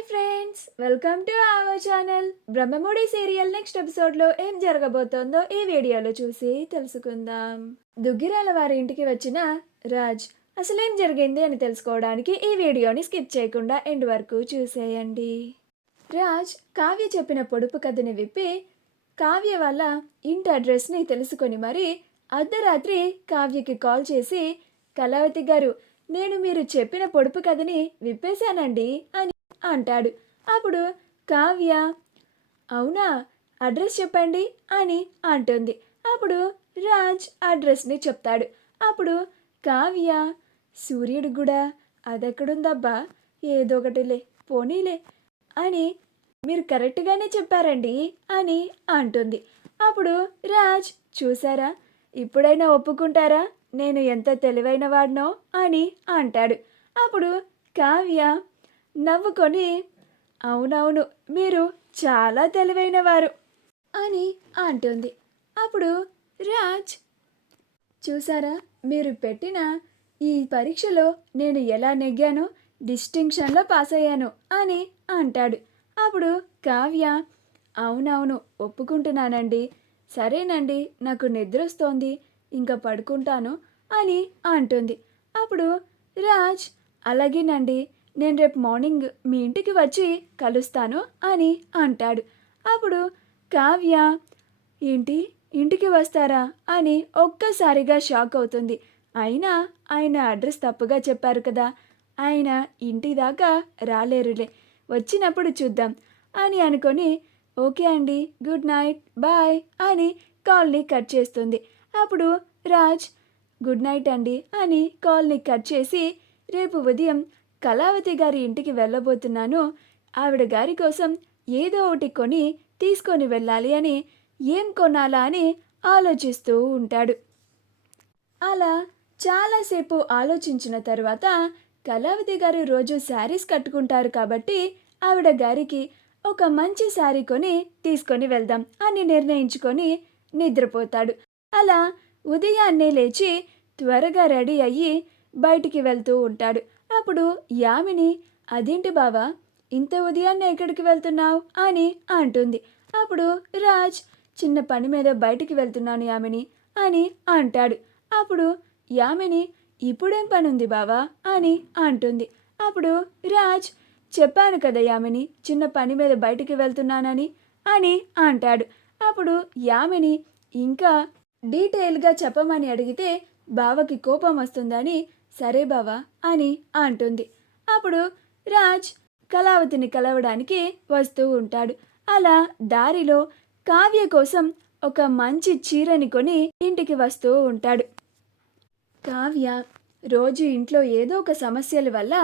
Hi friends, welcome to our channel. Brahmamudi serial next ఎపిసోడ్లో ఏం జరగబోతోందో ఈ వీడియోలో చూసి తెలుసుకుందాం. దుగ్గిరాల వారి ఇంటికి వచ్చిన రాజ్ అసలేం జరిగింది అని తెలుసుకోవడానికి ఈ వీడియోని స్కిప్ చేయకుండా ఎండ్ వరకు చూసేయండి. రాజ్ కావ్య చెప్పిన పొడుపు కథని విప్పి కావ్య వాళ్ళ ఇంటి అడ్రస్ని తెలుసుకొని మరి అర్ధరాత్రి కావ్యకి కాల్ చేసి, కళావతి గారు, నేను మీరు చెప్పిన పొడుపు కథని విప్పేశానండి అని అంటాడు. అప్పుడు కావ్య, అవునా, అడ్రస్ చెప్పండి అని అంటుంది. అప్పుడు రాజ్ అడ్రస్ని చెప్తాడు. అప్పుడు కావ్య, సూర్యుడు కూడా అదెక్కడుందబ్బా, ఏదో ఒకటిలే, పోనీలే అని మీరు కరెక్ట్గానే చెప్పారండి అని అంటుంది. అప్పుడు రాజ్, చూసారా, ఇప్పుడైనా ఒప్పుకుంటారా నేను ఎంత తెలివైన వాడినో అని అంటాడు. అప్పుడు కావ్య నవ్వుకొని, అవునవును, మీరు చాలా తెలివైనవారు అని అంటుంది. అప్పుడు రాజ్, చూసారా, మీరు పెట్టిన ఈ పరీక్షలో నేను ఎలా నెగ్గానో, డిస్టింక్షన్లో పాస్ అయ్యాను అని అంటాడు. అప్పుడు కావ్య, అవునవును, ఒప్పుకుంటున్నానండి, సరేనండి, నాకు నిద్ర వస్తోంది, ఇంకా పడుకుంటాను అని అంటుంది. అప్పుడు రాజ్, అలాగేనండి, నేను రేపు మార్నింగ్ మీ ఇంటికి వచ్చి కలుస్తాను అని అంటాడు. అప్పుడు కావ్య, ఏంటి, ఇంటికి వస్తారా అని ఒక్కసారిగా షాక్ అవుతుంది. అయినా ఆయన అడ్రస్ తప్పుగా చెప్పారు కదా, ఆయన ఇంటి దాకా రాలేరులే, వచ్చినప్పుడు చూద్దాం అని అనుకొని, ఓకే అండి, గుడ్ నైట్, బాయ్ అని కాల్ని కట్ చేస్తుంది. అప్పుడు రాజ్, గుడ్ నైట్ అండి అని కాల్ని కట్ చేసి, రేపు ఉదయం కళావతి గారి ఇంటికి వెళ్ళబోతున్నాను, ఆవిడ గారి కోసం ఏదో ఒకటి కొని తీసుకొని వెళ్ళాలి అని ఏం కొనాలా అని ఆలోచిస్తూ ఉంటాడు. అలా చాలాసేపు ఆలోచించిన తర్వాత కళావతి గారు రోజు శారీస్ కట్టుకుంటారు కాబట్టి ఆవిడ గారికి ఒక మంచి శారీ కొని తీసుకొని వెళ్దాం అని నిర్ణయించుకొని నిద్రపోతాడు. అలా ఉదయాన్నే లేచి త్వరగా రెడీ అయ్యి బయటికి వెళ్తూ ఉంటాడు. అప్పుడు యామిని, అదేంటి బావా, ఇంత ఉదయాన్నే ఎక్కడికి వెళ్తున్నావు అని అంటుంది. అప్పుడు రాజ్, చిన్న పని మీద బయటికి వెళ్తున్నాను యామిని అని అంటాడు. అప్పుడు యామిని, ఇప్పుడేం పని ఉంది బావా అని అంటుంది. అప్పుడు రాజ్, చెప్పాను కదా యామిని, చిన్న పని మీద బయటికి వెళ్తున్నానని అని అంటాడు. అప్పుడు యామిని ఇంకా డీటెయిల్గా చెప్పమని అడిగితే బావకి కోపం వస్తుందని, సరే బావా అని అంటుంది. అప్పుడు రాజ్ కళావతిని కలవడానికి వస్తూ ఉంటాడు. అలా దారిలో కావ్య కోసం ఒక మంచి చీరని కొని ఇంటికి వస్తూ ఉంటాడు. కావ్య రోజు ఇంట్లో ఏదో ఒక సమస్యల వల్ల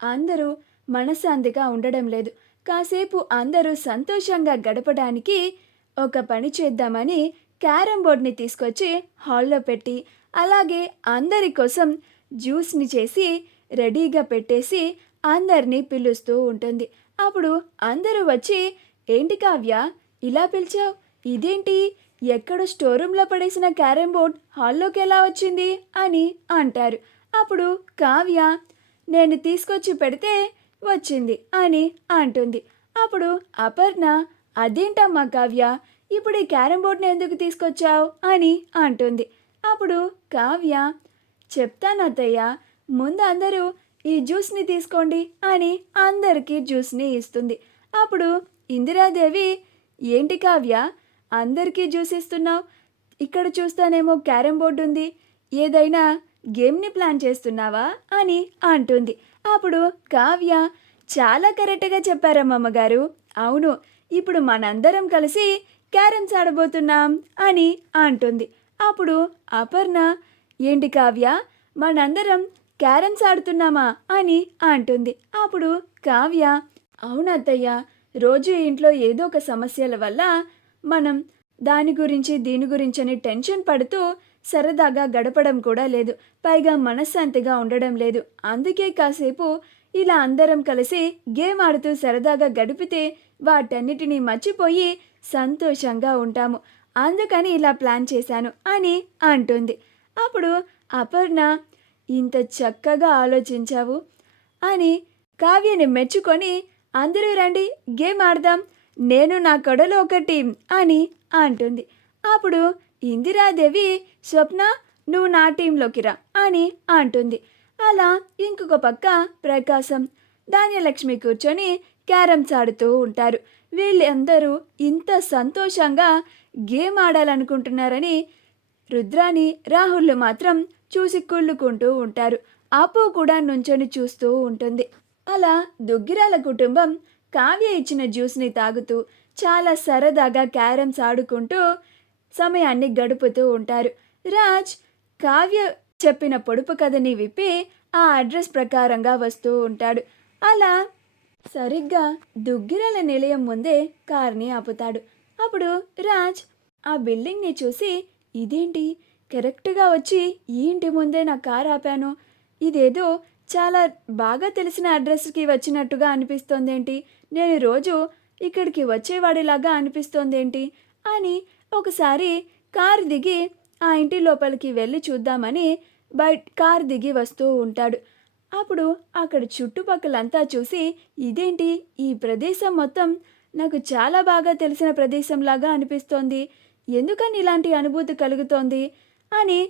అందరూ మనశ్శాంతిగా ఉండడం లేదు. కాసేపు అందరూ సంతోషంగా గడపడానికి ఒక పని చేద్దామని క్యారమ్ బోర్డ్ని తీసుకొచ్చి హాల్లో పెట్టి, అలాగే అందరి కోసం జ్యూస్ని చేసి రెడీగా పెట్టేసి అందరినీ పిలుస్తూ ఉంటుంది. అప్పుడు అందరూ వచ్చి, ఏంటి కావ్య, ఇలా పిలిచావు, ఇదేంటి, ఎక్కడో స్టోర్ రూమ్లో పడేసిన క్యారమ్ బోర్డ్ హాల్లోకి ఎలా వచ్చింది అని అంటారు. అప్పుడు కావ్య, నేను తీసుకొచ్చి పెడితే వచ్చింది అని అంటుంది. అప్పుడు అపర్ణ, అదేంటమ్మా కావ్య, ఇప్పుడు ఈ క్యారమ్ బోర్డ్ని ఎందుకు తీసుకొచ్చావు అని అంటుంది. అప్పుడు కావ్య, చెప్తాను అత్తయ్య, ముందు అందరూ ఈ జ్యూస్ని తీసుకోండి అని అందరికీ జ్యూస్ని ఇస్తుంది. అప్పుడు ఇందిరాదేవి, ఏంటి కావ్య, అందరికీ జ్యూస్ ఇస్తున్నావు, ఇక్కడ చూస్తానేమో క్యారమ్ బోర్డు ఉంది, ఏదైనా గేమ్ని ప్లాన్ చేస్తున్నావా అని అంటుంది. అప్పుడు కావ్య, చాలా కరెక్ట్గా చెప్పారమ్మమ్మగారు, అవును, ఇప్పుడు మనందరం కలిసి క్యారమ్స్ ఆడబోతున్నాం అని అంటుంది. అప్పుడు అపర్ణ, ఏంటి కావ్య, మనందరం క్యారమ్స్ ఆడుతున్నామా అని అంటుంది. అప్పుడు కావ్య, అవునత్తయ్య, రోజు ఇంట్లో ఏదో ఒక సమస్యల వల్ల మనం దాని గురించి దీని గురించి అని టెన్షన్ పడుతూ సరదాగా గడపడం కూడా లేదు, పైగా మనశ్శాంతిగా ఉండడం లేదు. అందుకే కాసేపు ఇలా అందరం కలిసి గేమ్ ఆడుతూ సరదాగా గడిపితే వాటన్నిటినీ మర్చిపోయి సంతోషంగా ఉంటాము, అందుకని ఇలా ప్లాన్ చేశాను అని అంటుంది. అప్పుడు అపర్ణ, ఇంత చక్కగా ఆలోచించావు అని కావ్యని మెచ్చుకొని అందరూ రండి గేమ్ ఆడదాం, నేను నా కొడలు ఒక టీం అని అంటుంది. అప్పుడు ఇందిరాదేవి స్వప్న నువ్వు నా టీంలోకి రా అని అంటుంది. అలా ఇంకొక పక్క ప్రకాశం ధాన్యలక్ష్మి కూర్చొని క్యారమ్స్ ఆడుతూ ఉంటారు. వీళ్ళందరూ ఇంత సంతోషంగా గేమ్ ఆడాలనుకుంటున్నారని రుద్రాని రాహుల్ మాత్రం చూసి కుళ్ళుకుంటూ ఉంటారు. అప్పు కూడా నుంచొని చూస్తూ ఉంటుంది. అలా దుగ్గిరాల కుటుంబం కావ్య ఇచ్చిన జ్యూస్ని తాగుతూ చాలా సరదాగా క్యారమ్స్ ఆడుకుంటూ సమయాన్ని గడుపుతూ ఉంటారు. రాజ్ కావ్య చెప్పిన పొడుపు కథని విప్పి ఆ అడ్రస్ ప్రకారంగా వస్తూ ఉంటాడు. అలా సరిగ్గా దుగ్గిరాల నిలయం ముందే కార్ని ఆపుతాడు. అప్పుడు రాజ్ ఆ బిల్డింగ్ని చూసి ఇదేంటి కరెక్ట్గా వచ్చి ఈ ఇంటి ముందే నా కార్ ఆపాను, ఇదేదో చాలా బాగా తెలిసిన అడ్రస్కి వచ్చినట్టుగా అనిపిస్తోందేంటి, నేను రోజు ఇక్కడికి వచ్చేవాడిలాగా అనిపిస్తోందేంటి అని ఒకసారి కారు దిగి ఆ ఇంటి లోపలికి వెళ్ళి చూద్దామని కారు దిగి వస్తూ ఉంటాడు. అప్పుడు అక్కడ చుట్టుపక్కలంతా చూసి ఇదేంటి ఈ ప్రదేశం మొత్తం నాకు చాలా బాగా తెలిసిన ప్రదేశంలాగా అనిపిస్తోంది, ఎందుకని ఇలాంటి అనుభూతి కలుగుతోంది అని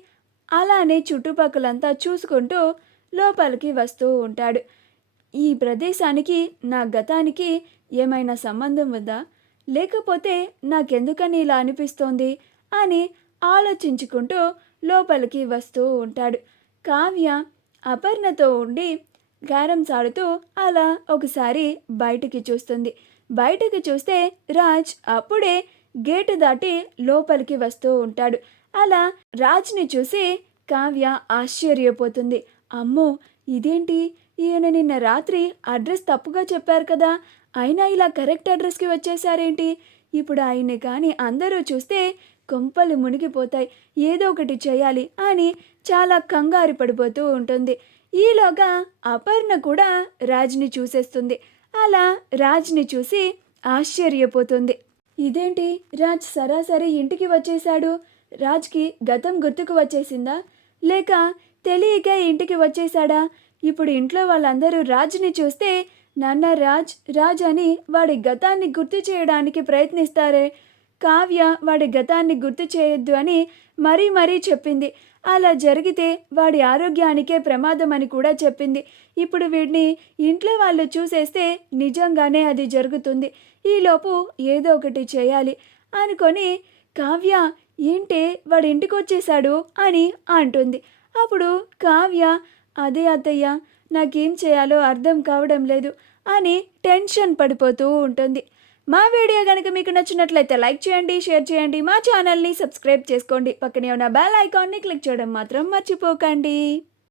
అలానే చుట్టుపక్కలంతా చూసుకుంటూ లోపలికి వస్తూ ఉంటాడు. ఈ ప్రదేశానికి నా గతానికి ఏమైనా సంబంధం ఉందా, లేకపోతే నాకెందుకని ఇలా అనిపిస్తోంది అని ఆలోచించుకుంటూ లోపలికి వస్తూ ఉంటాడు. కావ్య అపర్ణతో ఉండి క్యారమ్స్ ఆడుతూ అలా ఒకసారి బయటికి చూస్తుంది. బయటికి చూస్తే రాజ్ అప్పుడే గేటు దాటి లోపలికి వస్తూ ఉంటాడు. అలా రాజ్ని చూసి కావ్య ఆశ్చర్యపోతుంది. అమ్మో ఇదేంటి, ఈయన నిన్న రాత్రి అడ్రస్ తప్పుగా చెప్పారు కదా, అయినా ఇలా కరెక్ట్ అడ్రస్కి వచ్చేసారేంటి, ఇప్పుడు ఆయన్ని కానీ అందరూ చూస్తే కొంపలు మునిగిపోతాయి, ఏదో ఒకటి చేయాలి అని చాలా కంగారు పడిపోతూ ఉంటుంది. ఈలోగా అపర్ణ కూడా రాజ్ని చూసేస్తుంది. అలా రాజ్ని చూసి ఆశ్చర్యపోతుంది. ఇదేంటి రాజ్ సరాసరి ఇంటికి వచ్చేశాడు, రాజ్కి గతం గుర్తుకు వచ్చేసిందా, లేక తెలియక ఇంటికి వచ్చేశాడా, ఇప్పుడు ఇంట్లో వాళ్ళందరూ రాజ్ని చూస్తే నాన్న రాజ్ రాజ్ అని వాడి గతాన్ని గుర్తు చేయడానికి ప్రయత్నిస్తారే, కావ్య వాడి గతాన్ని గుర్తు చేయొద్దు అని మరీ మరీ చెప్పింది, అలా జరిగితే వాడి ఆరోగ్యానికే ప్రమాదం అని కూడా చెప్పింది, ఇప్పుడు వీడిని ఇంట్లో వాళ్ళు చూసేస్తే నిజంగానే అది జరుగుతుంది, ఈలోపు ఏదో ఒకటి చేయాలి అనుకొని కావ్య ఏంటే వాడి ఇంటికి వచ్చేశాడు అని అంటుంది. అప్పుడు కావ్య అదే అత్తయ్య నాకేం చేయాలో అర్థం కావడం లేదు అని టెన్షన్ పడిపోతూ ఉంటుంది. మా వీడియో కనుక మీకు నచ్చినట్లయితే లైక్ చేయండి, షేర్ చేయండి, మా ఛానల్ని సబ్స్క్రైబ్ చేసుకోండి, పక్కనే ఉన్న బెల్ ఐకాన్ని క్లిక్ చేయడం మాత్రం మర్చిపోకండి.